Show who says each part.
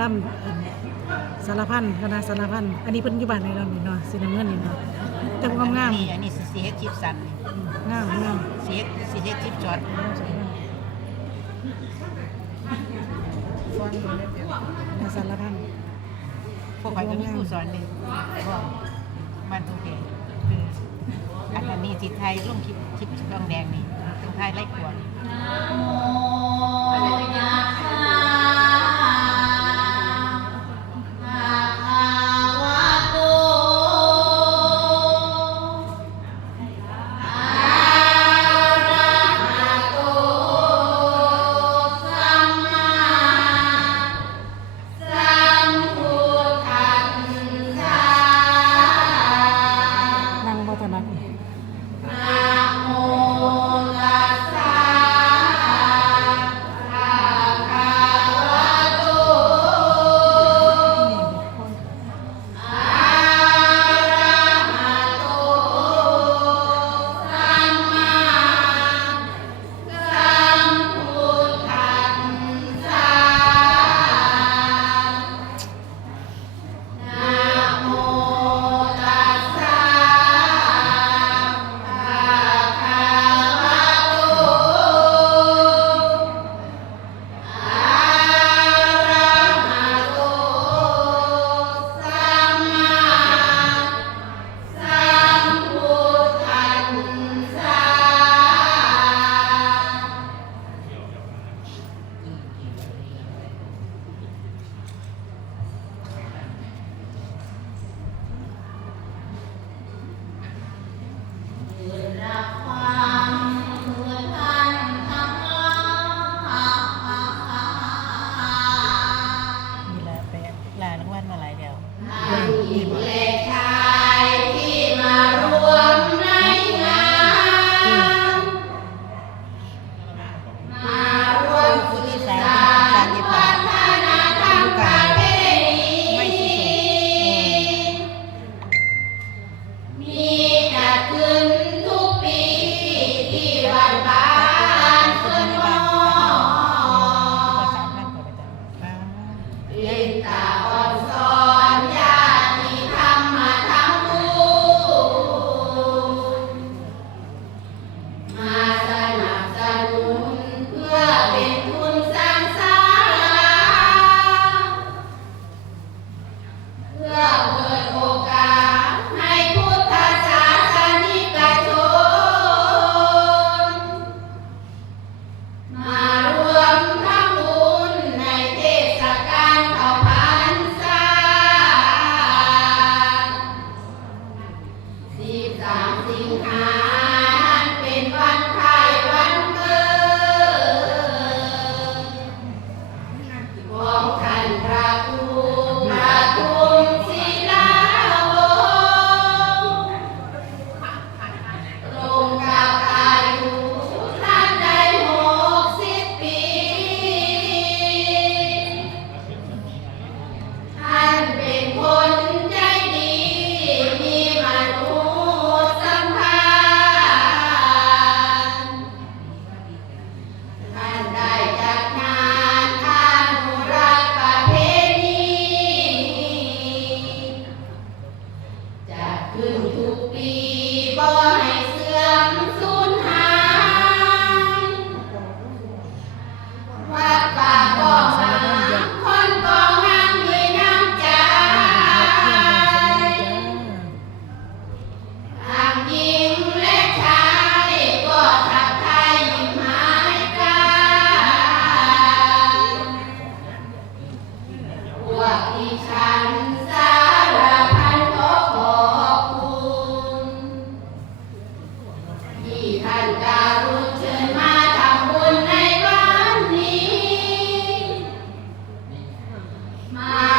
Speaker 1: ล่ำอันสารพันคณะสารพันอันนี้เพิ่นอยู่บ้านในเรานี่เนาะสีน้ำเงินนี่เนาะ
Speaker 2: แต่ความงามนี่อันนี้สิสิเฮ็ดชิปสันนี่
Speaker 1: งามงาม
Speaker 2: สิเฮ็ดสิเฮ็ดชิปช็อต
Speaker 1: ฟังดูได้เปรียบคณะสารพัน
Speaker 2: พวกข่อยก็มีครูสอนนี่ว่าบ้านโอเคคืออันนี้สิไทยลงคลิปคลิปทองแดงนี่ทางไทยไล่กวน
Speaker 3: Iya. ฉันสารพันขอขอบคุณที่ท่านการุณเชิญมาทำบุญในวันนี้มา